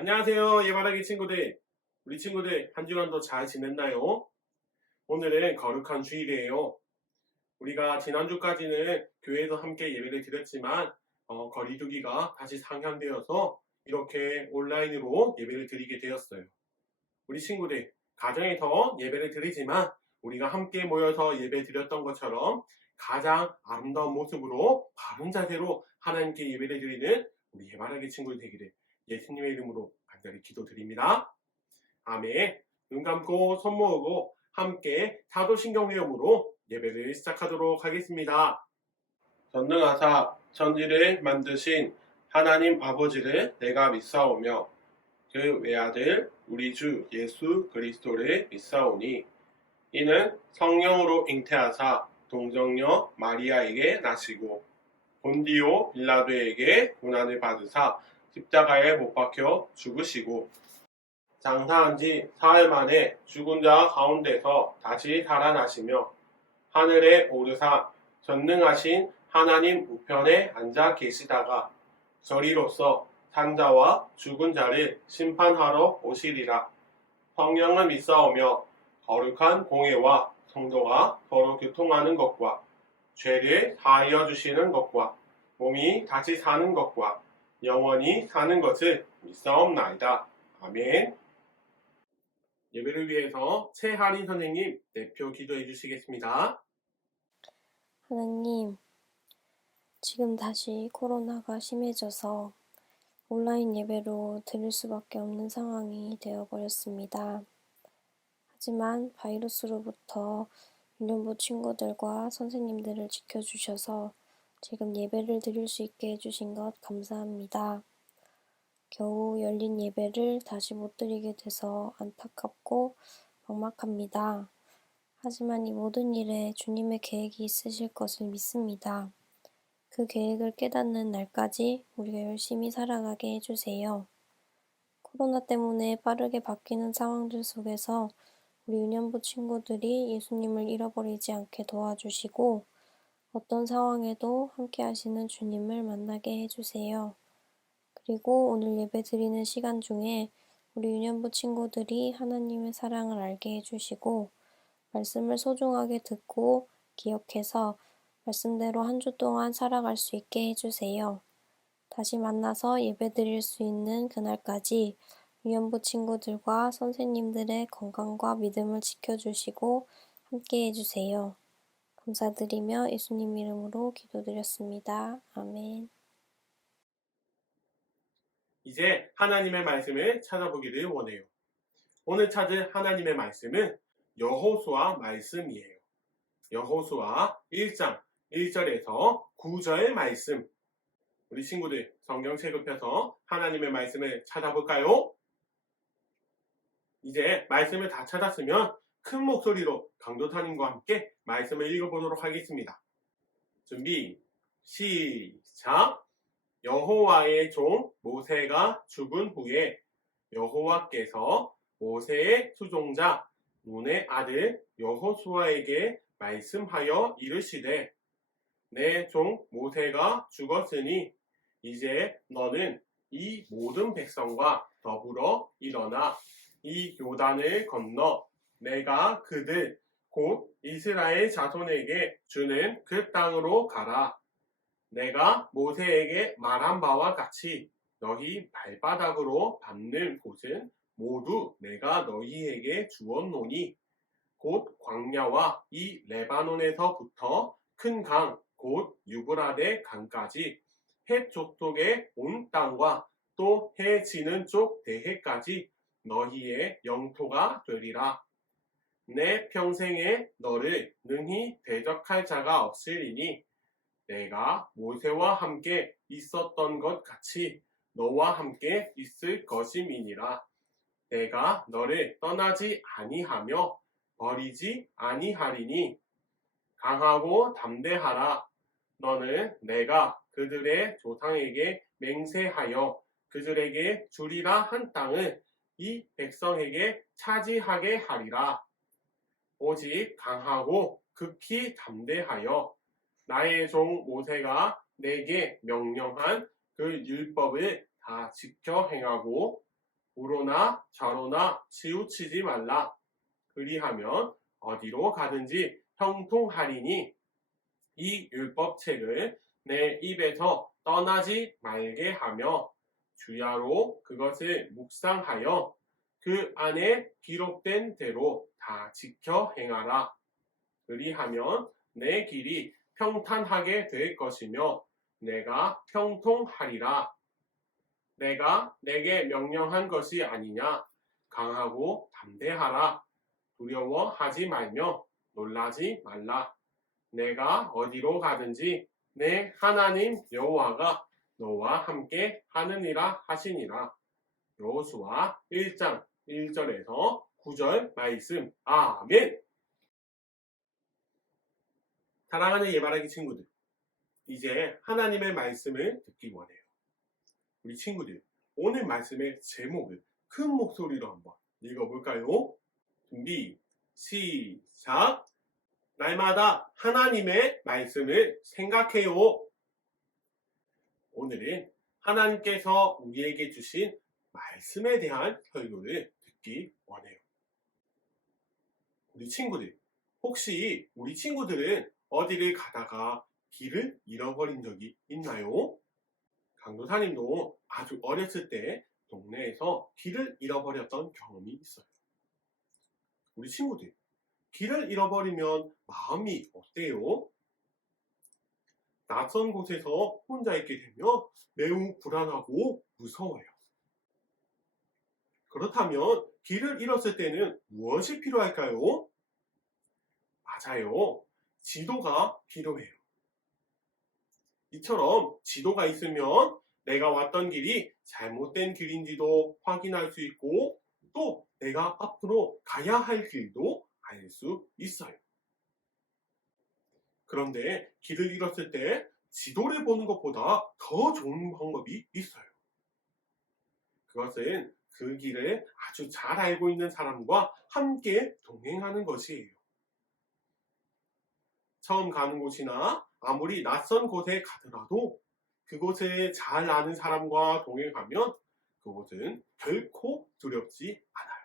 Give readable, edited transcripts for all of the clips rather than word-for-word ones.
안녕하세요, 예바라기 친구들. 우리 친구들 한 주간도 잘 지냈나요? 오늘은 거룩한 주일이에요. 우리가 지난주까지는 교회에서 함께 예배를 드렸지만 거리두기가 다시 상향되어서 이렇게 온라인으로 예배를 드리게 되었어요. 우리 친구들 가정에서 예배를 드리지만 우리가 함께 모여서 예배 드렸던 것처럼 가장 아름다운 모습으로 바른 자세로 하나님께 예배를 드리는 우리 예바라기 친구들 되기를 예수님의 이름으로 간절히 기도드립니다. 아멘. 눈 감고 손 모으고 함께 사도신경 회음으로 예배를 시작하도록 하겠습니다. 전능하사 천지를 만드신 하나님 아버지를 내가 믿사오며 그 외아들 우리 주 예수 그리스도를 믿사오니 이는 성령으로 잉태하사 동정녀 마리아에게 나시고 본디오 빌라도에게 고난을 받으사 십자가에 못 박혀 죽으시고 장사한 지 사흘 만에 죽은 자 가운데서 다시 살아나시며 하늘에 오르사 전능하신 하나님 우편에 앉아 계시다가 저리로서 산자와 죽은 자를 심판하러 오시리라. 성령을 믿사오며 거룩한 공예와 성도가 서로 교통하는 것과 죄를 사하여 주시는 것과 몸이 다시 사는 것과 영원히 사는 것을 믿사옵나이다. 아멘. 예배를 위해서 최하린 선생님 대표 기도해 주시겠습니다. 하나님, 지금 다시 코로나가 심해져서 온라인 예배로 드릴 수밖에 없는 상황이 되어버렸습니다. 하지만 바이러스로부터 유년부 친구들과 선생님들을 지켜주셔서 지금 예배를 드릴 수 있게 해주신 것 감사합니다. 겨우 열린 예배를 다시 못 드리게 돼서 안타깝고 막막합니다. 하지만 이 모든 일에 주님의 계획이 있으실 것을 믿습니다. 그 계획을 깨닫는 날까지 우리가 열심히 살아가게 해주세요. 코로나 때문에 빠르게 바뀌는 상황들 속에서 우리 유년부 친구들이 예수님을 잃어버리지 않게 도와주시고 어떤 상황에도 함께 하시는 주님을 만나게 해주세요. 그리고 오늘 예배 드리는 시간 중에 우리 유년부 친구들이 하나님의 사랑을 알게 해주시고 말씀을 소중하게 듣고 기억해서 말씀대로 한 주 동안 살아갈 수 있게 해주세요. 다시 만나서 예배 드릴 수 있는 그날까지 유년부 친구들과 선생님들의 건강과 믿음을 지켜주시고 함께 해주세요. 감사드리며 예수님 이름으로 기도드렸습니다. 아멘. 이제 하나님의 말씀을 찾아보기를 원해요. 오늘 찾을 하나님의 말씀은 여호수아 말씀이에요. 여호수아 1장 1절에서 9절 말씀. 우리 친구들 성경책을 펴서 하나님의 말씀을 찾아볼까요? 이제 말씀을 다 찾았으면 큰 목소리로 강도사님과 함께 말씀을 읽어보도록 하겠습니다. 준비 시작. 여호와의 종 모세가 죽은 후에 여호와께서 모세의 수종자 눈의 아들 여호수아에게 말씀하여 이르시되 내 종 모세가 죽었으니 이제 너는 이 모든 백성과 더불어 일어나 이 요단을 건너 내가 그들 곧 이스라엘 자손에게 주는 그 땅으로 가라. 내가 모세에게 말한 바와 같이 너희 발바닥으로 밟는 곳은 모두 내가 너희에게 주었노니 곧 광야와 이 레바논에서부터 큰 강 곧 유브라데 강까지 해 저쪽의 온 땅과 또 해 지는 쪽 대해까지 너희의 영토가 되리라. 내 평생에 너를 능히 대적할 자가 없으리니 내가 모세와 함께 있었던 것 같이 너와 함께 있을 것임이니라. 내가 너를 떠나지 아니하며 버리지 아니하리니 강하고 담대하라. 너는 내가 그들의 조상에게 맹세하여 그들에게 주리라 한 땅을 이 백성에게 차지하게 하리라. 오직 강하고 극히 담대하여 나의 종 모세가 내게 명령한 그 율법을 다 지켜 행하고 우로나 좌로나 치우치지 말라. 그리하면 어디로 가든지 형통하리니 이 율법책을 내 입에서 떠나지 말게 하며 주야로 그것을 묵상하여 그 안에 기록된 대로 다 지켜 행하라. 그리하면 내 길이 평탄하게 될 것이며 내가 형통하리라. 내가 내게 명령한 것이 아니냐. 강하고 담대하라. 두려워하지 말며 놀라지 말라. 내가 어디로 가든지 내 하나님 여호와가 너와 함께 하느니라 하시니라. 여호수아 1장 1절에서 9절 말씀. 아멘. 사랑하는 예바라기 친구들, 이제 하나님의 말씀을 듣기 원해요. 우리 친구들, 오늘 말씀의 제목을 큰 목소리로 한번 읽어볼까요? 준비, 시작! 날마다 하나님의 말씀을 생각해요. 오늘은 하나님께서 우리에게 주신 말씀에 대한 설교를 듣기 원해요. 우리 친구들, 혹시 우리 친구들은 어디를 가다가 길을 잃어버린 적이 있나요? 강도사님도 아주 어렸을 때 동네에서 길을 잃어버렸던 경험이 있어요. 우리 친구들, 길을 잃어버리면 마음이 어때요? 낯선 곳에서 혼자 있게 되면 매우 불안하고 무서워요. 그렇다면 길을 잃었을 때는 무엇이 필요할까요? 맞아요. 지도가 필요해요. 이처럼 지도가 있으면 내가 왔던 길이 잘못된 길인지도 확인할 수 있고 또 내가 앞으로 가야 할 길도 알 수 있어요. 그런데 길을 잃었을 때 지도를 보는 것보다 더 좋은 방법이 있어요. 그것은 그 길을 아주 잘 알고 있는 사람과 함께 동행하는 것이에요. 처음 가는 곳이나 아무리 낯선 곳에 가더라도 그곳을 잘 아는 사람과 동행하면 그곳은 결코 두렵지 않아요.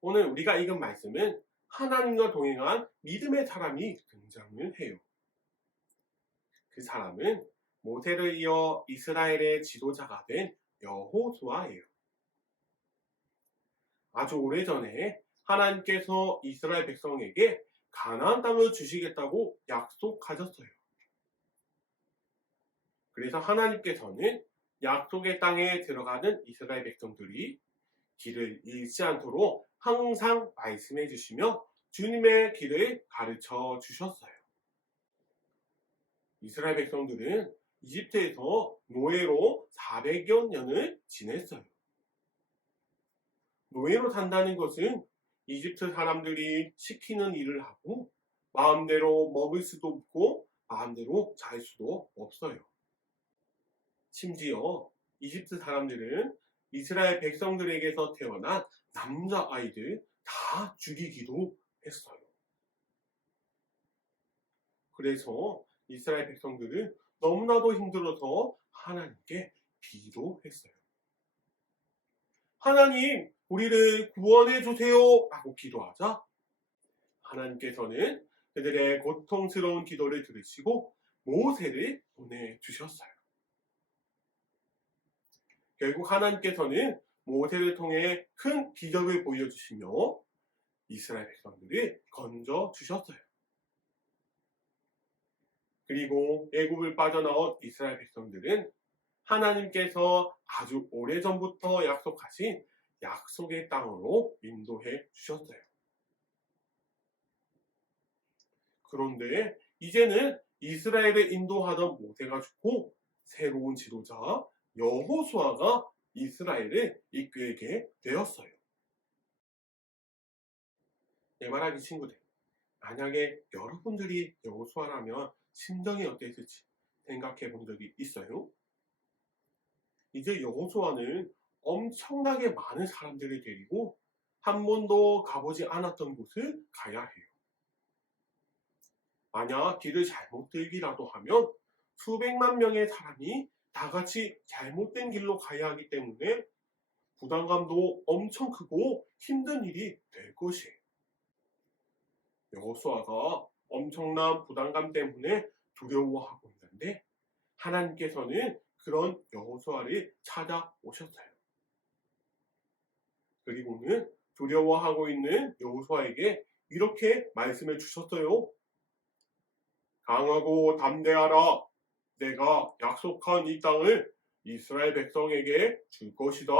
오늘 우리가 읽은 말씀은 하나님과 동행한 믿음의 사람이 등장을 해요. 그 사람은 모세를 이어 이스라엘의 지도자가 된 여호수아예요. 아주 오래전에 하나님께서 이스라엘 백성에게 가나안 땅을 주시겠다고 약속하셨어요. 그래서 하나님께서는 약속의 땅에 들어가는 이스라엘 백성들이 길을 잃지 않도록 항상 말씀해 주시며 주님의 길을 가르쳐 주셨어요. 이스라엘 백성들은 이집트에서 노예로 400여 년을 지냈어요. 노예로 산다는 것은 이집트 사람들이 시키는 일을 하고 마음대로 먹을 수도 없고 마음대로 잘 수도 없어요. 심지어 이집트 사람들은 이스라엘 백성들에게서 태어난 남자아이들 다 죽이기도 했어요. 그래서 이스라엘 백성들은 너무나도 힘들어서 하나님께 기도했어요. 하나님, 우리를 구원해 주세요 라고 기도하자 하나님께서는 그들의 고통스러운 기도를 들으시고 모세를 보내주셨어요. 결국 하나님께서는 모세를 통해 큰 기적을 보여주시며 이스라엘 백성들을 건져주셨어요. 그리고 애굽을 빠져나온 이스라엘 백성들은 하나님께서 아주 오래전부터 약속하신 약속의 땅으로 인도해 주셨어요. 그런데 이제는 이스라엘을 인도하던 모세가 죽고 새로운 지도자 여호수아가 이스라엘을 이끌게 되었어요. 내 말하기 친구들, 만약에 여러분들이 여호수아라면 심정이 어땠을지 생각해 본 적이 있어요? 이제 여호수아는 엄청나게 많은 사람들을 데리고 한 번도 가보지 않았던 곳을 가야 해요. 만약 길을 잘못 들기라도 하면 수백만 명의 사람이 다 같이 잘못된 길로 가야 하기 때문에 부담감도 엄청 크고 힘든 일이 될 것이에요. 여호수아가 엄청난 부담감 때문에 두려워하고 있는데 하나님께서는 그런 여호수아를 찾아오셨어요. 그리고는 두려워하고 있는 여호수아에게 이렇게 말씀해 주셨어요. 강하고 담대하라. 내가 약속한 이 땅을 이스라엘 백성에게 줄 것이다.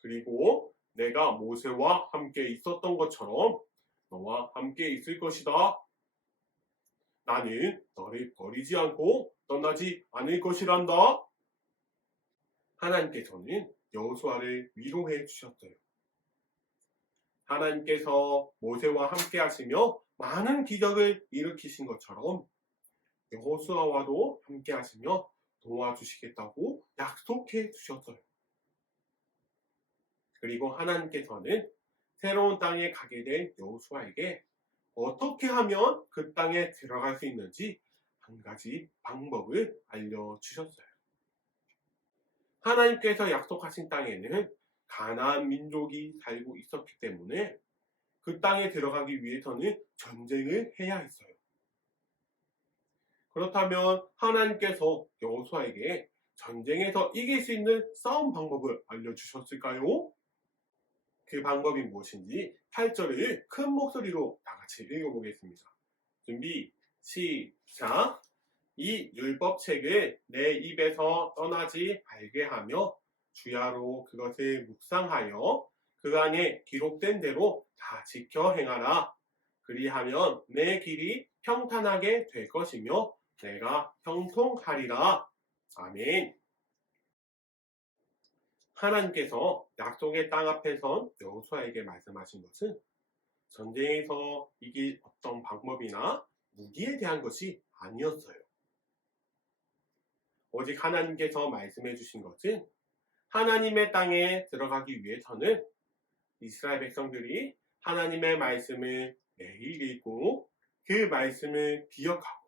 그리고 내가 모세와 함께 있었던 것처럼 너와 함께 있을 것이다. 나는 너를 버리지 않고 떠나지 않을 것이란다. 하나님께서는 여호수아를 위로해 주셨어요. 하나님께서 모세와 함께 하시며 많은 기적을 일으키신 것처럼 여호수아와도 함께 하시며 도와주시겠다고 약속해 주셨어요. 그리고 하나님께서는 새로운 땅에 가게 된 여호수아에게 어떻게 하면 그 땅에 들어갈 수 있는지 한 가지 방법을 알려주셨어요. 하나님께서 약속하신 땅에는 가나안 민족이 살고 있었기 때문에 그 땅에 들어가기 위해서는 전쟁을 해야 했어요. 그렇다면 하나님께서 여호수아에게 전쟁에서 이길 수 있는 싸움 방법을 알려주셨을까요? 그 방법이 무엇인지 8절을 큰 목소리로 다 같이 읽어보겠습니다. 준비, 시작! 이 율법책을 내 입에서 떠나지 말게 하며 주야로 그것을 묵상하여 그 안에 기록된 대로 다 지켜 행하라. 그리하면 내 길이 평탄하게 될 것이며 내가 형통하리라. 아멘. 하나님께서 약속의 땅 앞에 선 여호수아에게 말씀하신 것은 전쟁에서 이길 어떤 방법이나 무기에 대한 것이 아니었어요. 오직 하나님께서 말씀해 주신 것은 하나님의 땅에 들어가기 위해서는 이스라엘 백성들이 하나님의 말씀을 매일 읽고 그 말씀을 기억하고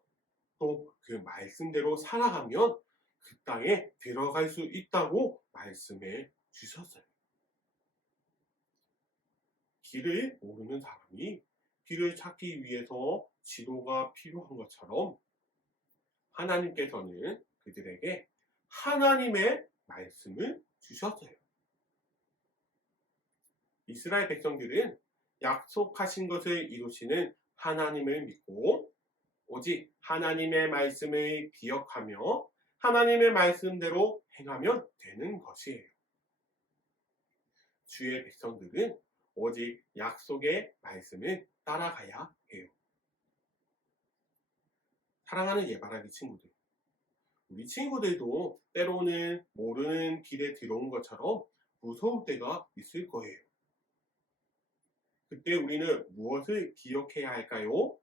또 그 말씀대로 살아가면 그 땅에 들어갈 수 있다고 말씀해 주셨어요. 길을 모르는 사람이 길을 찾기 위해서 지도가 필요한 것처럼 하나님께서는 그들에게 하나님의 말씀을 주셨어요. 이스라엘 백성들은 약속하신 것을 이루시는 하나님을 믿고 오직 하나님의 말씀을 기억하며 하나님의 말씀대로 행하면 되는 것이에요. 주의 백성들은 오직 약속의 말씀을 따라가야 해요. 사랑하는 예바라기 친구들, 우리 친구들도 때로는 모르는 길에 들어온 것처럼 무서울 때가 있을 거예요. 그때 우리는 무엇을 기억해야 할까요?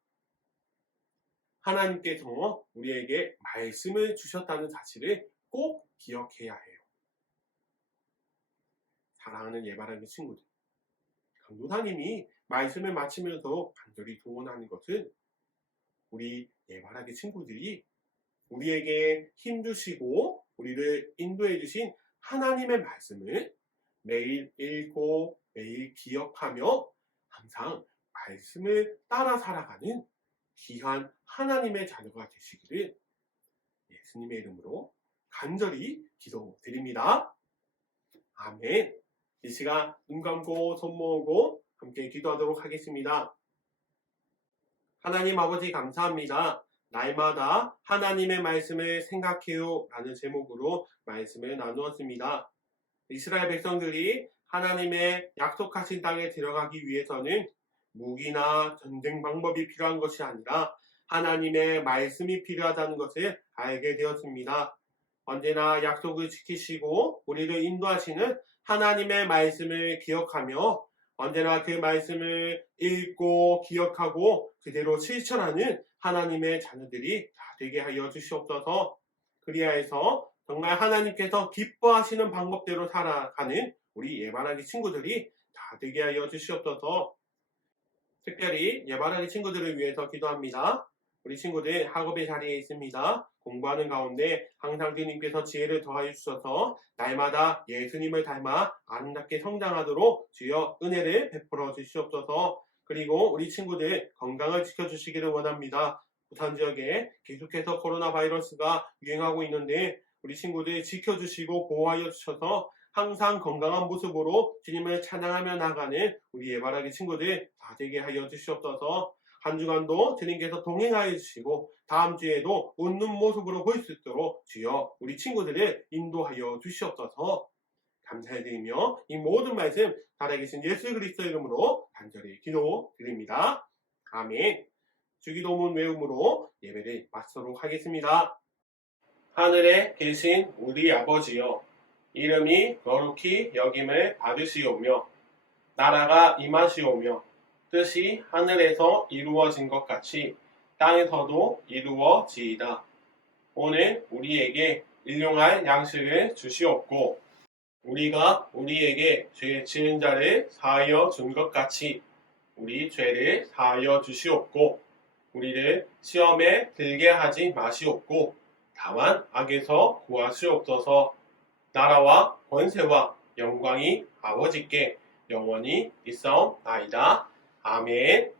하나님께서 우리에게 말씀을 주셨다는 사실을 꼭 기억해야 해요. 사랑하는 예바라기 친구들, 강도사님이 말씀을 마치면서 간절히 소원하는 것은 우리 예바라기 친구들이 우리에게 힘주시고 우리를 인도해 주신 하나님의 말씀을 매일 읽고 매일 기억하며 항상 말씀을 따라 살아가는 귀한 하나님의 자녀가 되시기를 예수님의 이름으로 간절히 기도드립니다. 아멘. 이 시간 눈 감고 손 모으고 함께 기도하도록 하겠습니다. 하나님 아버지 감사합니다. 날마다 하나님의 말씀을 생각해요 라는 제목으로 말씀을 나누었습니다. 이스라엘 백성들이 하나님의 약속하신 땅에 들어가기 위해서는 무기나 전쟁 방법이 필요한 것이 아니라 하나님의 말씀이 필요하다는 것을 알게 되었습니다. 언제나 약속을 지키시고 우리를 인도하시는 하나님의 말씀을 기억하며 언제나 그 말씀을 읽고 기억하고 그대로 실천하는 하나님의 자녀들이 다 되게 하여 주시옵소서. 그리하여서 정말 하나님께서 기뻐하시는 방법대로 살아가는 우리 예바라기 친구들이 다 되게 하여 주시옵소서. 특별히 예바라기 친구들을 위해서 기도합니다. 우리 친구들 학업의 자리에 있습니다. 공부하는 가운데 항상 주님께서 지혜를 더하여 주셔서 날마다 예수님을 닮아 아름답게 성장하도록 주여 은혜를 베풀어 주시옵소서. 그리고 우리 친구들 건강을 지켜주시기를 원합니다. 부산 지역에 계속해서 코로나 바이러스가 유행하고 있는데 우리 친구들 지켜주시고 보호하여 주셔서 항상 건강한 모습으로 주님을 찬양하며 나가는 우리 예바라기 친구들 다 되게 하여 주시옵소서. 한 주간도 주님께서 동행하여 주시고 다음 주에도 웃는 모습으로 볼 수 있도록 주여 우리 친구들을 인도하여 주시옵소서. 감사드리며 이 모든 말씀 살아계신 예수 그리스도의 이름으로 간절히 기도드립니다. 아멘. 주기도문 외움으로 예배를 마치도록 하겠습니다. 하늘에 계신 우리 아버지여, 이름이 거룩히 여김을 받으시오며 나라가 임하시오며 뜻이 하늘에서 이루어진 것 같이 땅에서도 이루어지이다. 오늘 우리에게 일용할 양식을 주시옵고 우리가 우리에게 죄 지은 자를 사하여 준 것 같이 우리 죄를 사하여 주시옵고 우리를 시험에 들게 하지 마시옵고 다만 악에서 구하시옵소서. 나라와 권세와 영광이 아버지께 영원히 있사옵나이다. 아멘.